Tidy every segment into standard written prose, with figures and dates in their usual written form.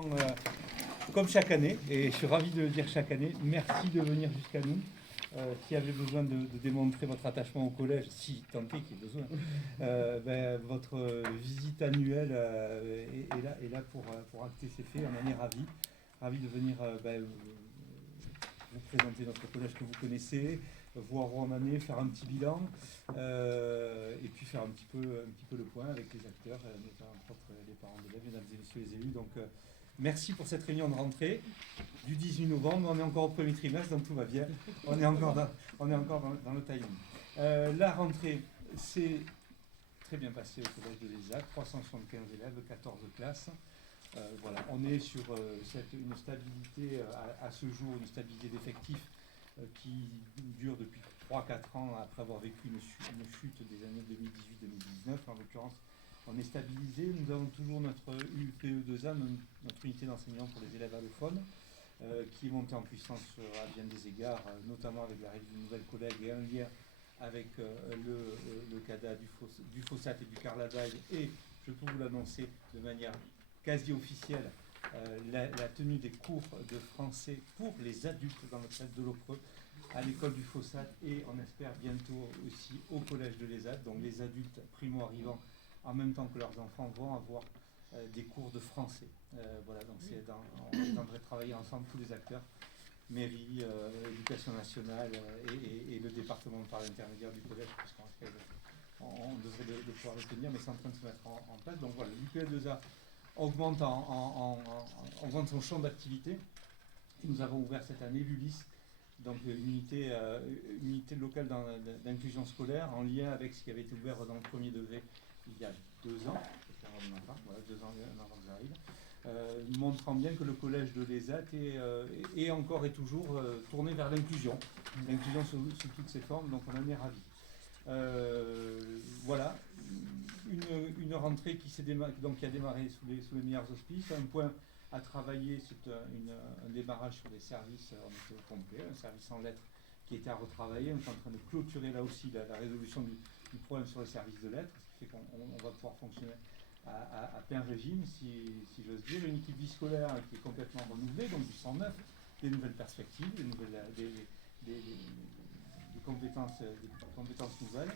Franck, comme chaque année, et je suis ravi de le dire chaque année, merci de venir jusqu'à nous. S'il y avait besoin de démontrer votre attachement au collège, si tant est qu'il y ait besoin, votre visite annuelle est là pour acter ces faits. On en est ravi de venir vous présenter notre collège que vous connaissez, voir où on en est, faire un petit bilan, et puis faire un petit peu le point avec les acteurs, notamment entre autres les parents d'élèves, mesdames et messieurs les élus. Donc merci pour cette réunion de rentrée du 18 novembre. On est encore au premier trimestre, donc tout va bien. On est encore dans le timing. La rentrée s'est très bien passée au collège de l'ESAT, 375 élèves, 14 classes. Voilà, on est sur une stabilité à ce jour, une stabilité d'effectifs qui dure depuis 3-4 ans après avoir vécu une chute des années 2018-2019. En l'occurrence, on est stabilisé. Nous avons toujours notre UPE2A, notre unité d'enseignement pour les élèves allophones, qui est montée en puissance à bien des égards, notamment avec l'arrivée de nouvelles collègues et un lien avec le CADA du FOSSAT et du Carlavaille. Et je peux vous l'annoncer de manière quasi officielle, la tenue des cours de français pour les adultes dans le cadre de l'OCRE à l'école du FOSSAT et on espère bientôt aussi au collège de l'ESAT. Donc les adultes primo-arrivants, en même temps que leurs enfants, vont avoir des cours de français. Voilà, donc on est en train de travailler ensemble, tous les acteurs, mairie, éducation nationale et le département par l'intermédiaire du collège, puisqu'on devrait de pouvoir le tenir, mais c'est en train de se mettre en place. Donc voilà, l'UPL2A augmente son champ d'activité. Nous avons ouvert cette année l'ULIS, donc une unité locale d'inclusion scolaire en lien avec ce qui avait été ouvert dans le premier degré il y a 2 ans, voilà, 2 ans avant que j'arrive, montrant bien que le collège de l'ESAT est encore et toujours tourné vers l'inclusion sous toutes ses formes, donc on en est ravis. Voilà, une rentrée qui a démarré sous les meilleurs auspices. Un point à travailler, c'est un démarrage sur les services, on était au complet, un service en lettres qui était à retravailler. On est en train de clôturer là aussi la résolution du problème sur les services de lettres, ce qui fait qu'on va pouvoir fonctionner à plein régime, si j'ose dire. Une équipe vie scolaire qui est complètement renouvelée, donc du 109, des nouvelles perspectives, des compétences nouvelles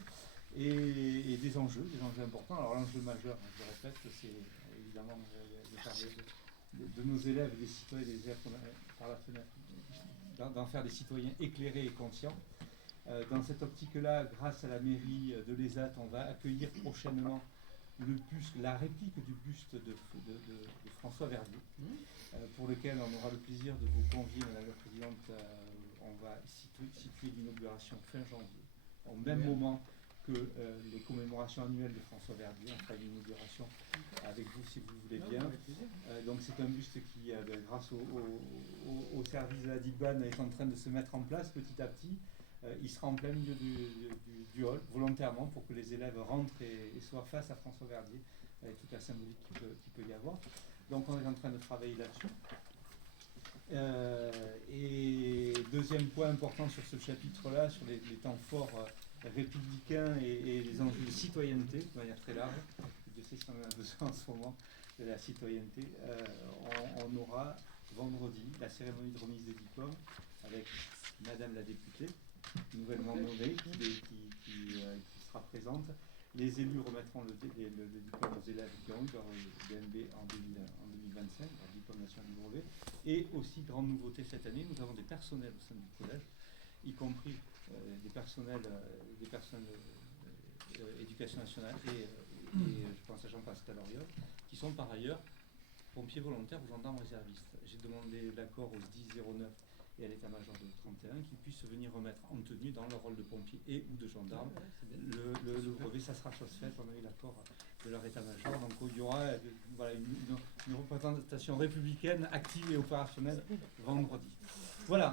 et des enjeux importants. Alors l'enjeu majeur, je le répète, c'est évidemment de faire de nos élèves, des citoyens, des élèves par la fenêtre, d'en faire des citoyens éclairés et conscients. Dans cette optique-là, grâce à la mairie de l'ESAT, on va accueillir prochainement la réplique du buste de François Verdier, pour lequel on aura le plaisir de vous convier, Madame la Présidente. On va situer l'inauguration fin janvier, au même moment que les commémorations annuelles de François Verdier. On fera l'inauguration avec vous si vous voulez bien. Donc c'est un buste qui, grâce au service de la DIGBAN, est en train de se mettre en place petit à petit. Il sera en plein milieu du hall, volontairement, pour que les élèves rentrent et soient face à François Verdier, avec toute la symbolique qu'il peut y avoir. Donc on est en train de travailler là-dessus. Et deuxième point important sur ce chapitre-là, sur les temps forts républicains et les enjeux de citoyenneté, de manière très large, je sais si on en a besoin en ce moment de la citoyenneté, on aura vendredi la cérémonie de remise des diplômes avec Madame la députée, nouvellement nommée, qui sera présente. Les élus remettront le diplôme aux élèves qui ont eu leur DNB en 2025, leur diplôme national du brevet. Et aussi, grande nouveauté cette année, nous avons des personnels au sein du collège, y compris des personnels éducation nationale et je pense à Jean-Pascal Oriol, qui sont par ailleurs pompiers volontaires ou gendarmes réservistes. J'ai demandé l'accord au 10-09 et à l'état-major de 31 qui puissent venir remettre en tenue dans leur rôle de pompier et ou de gendarme le brevet. Ça sera chose faite, on a eu l'accord de leur état-major, donc il y aura une représentation républicaine active et opérationnelle vendredi. Voilà.